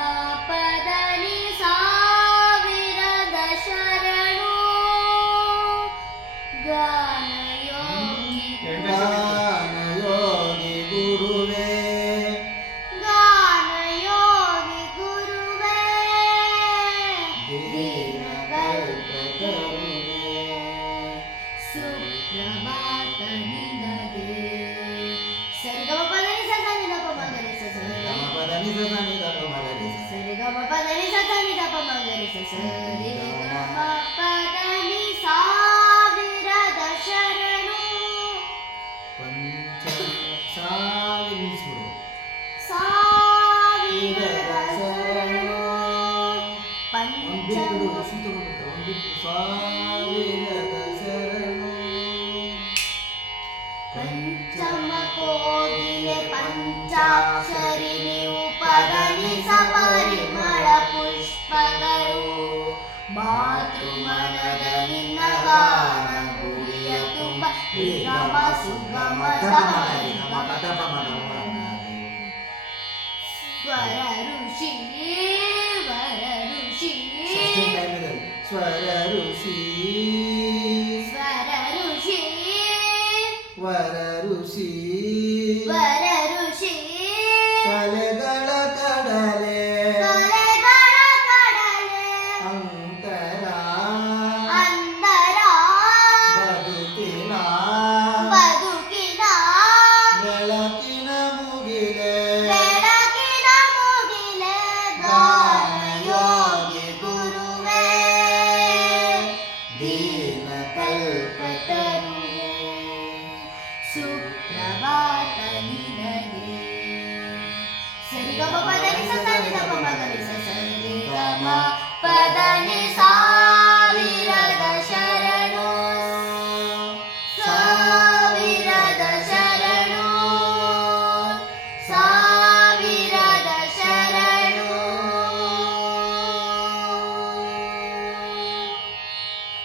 ಸರಿಗಮಪದನಿ ಸಾವಿರದ ಶರಣು ಗಾನಯೋಗಿ ಗಾನಯೋಗಿ ಗುರುವೇ ಗಾನಯೋಗಿ ಗುರುವೇ ದೀನಕಲ್ಪತರುವೇ ಸುಪ್ರಭಾತ ನಿನಗೆ ಸರಿಗಮಪದನಿ ಸಸನಿ ದಪ ಮಗರಿ ಗಮಪದನಿ ಸಸನಿ ದಪ ಮಗರಿ ಸರಿಗಮಪದನಿ ಸಸನಿ ದಪ ಮಗರಿ ಸರಿಗಮಪದನಿ ಸಾವಿರದ ಶರಣು ಪಂಚ ಸಾವಿರ ಸಾವಿರದ ಶರಣು ಸಾವಿರದ ಶರಣು ಪಂಚಮ ಕೋಗಿಲೆ ಪಂಚಾಕ್ಷರಿ ನೀವು ಪದನಿಸ ಪರಿಮಳ ಪುಷ್ಪಗಳು ಮಾತೃಮನದ ನಿನ್ನ ಗಾನ ಗುರಿಯ ತುಂಬ ನಿಗಮ ಸುಗಮ ಸ್ವರ ಋಷಿ ವರ ಋಷಿ ಸ್ವರ ಋಷಿ ಸ್ವರ ಋಷಿ ವರ ಋಷಿ ವರ ಋಷಿ ಕಲೆಗಳ ಕಡಲೆ ಕಲೆಗಳ ಕಡಲೆ ಅಂತರ ಅಂದರ ಬದುಕಿನ ಬದುಕಿನ ಬೆಳಕಿನ ಮುಗಿಲೆ ಬೆಳಕಿನ ಮುಗಿಲೆ ಗಾನಯೋಗಿ ಗುರುವೇ ದೀನ ಕಲ್ಪತರುವೇ ಸುಪ್ರಭಾತ ನಿನಗೆ ಸರಿಗಮ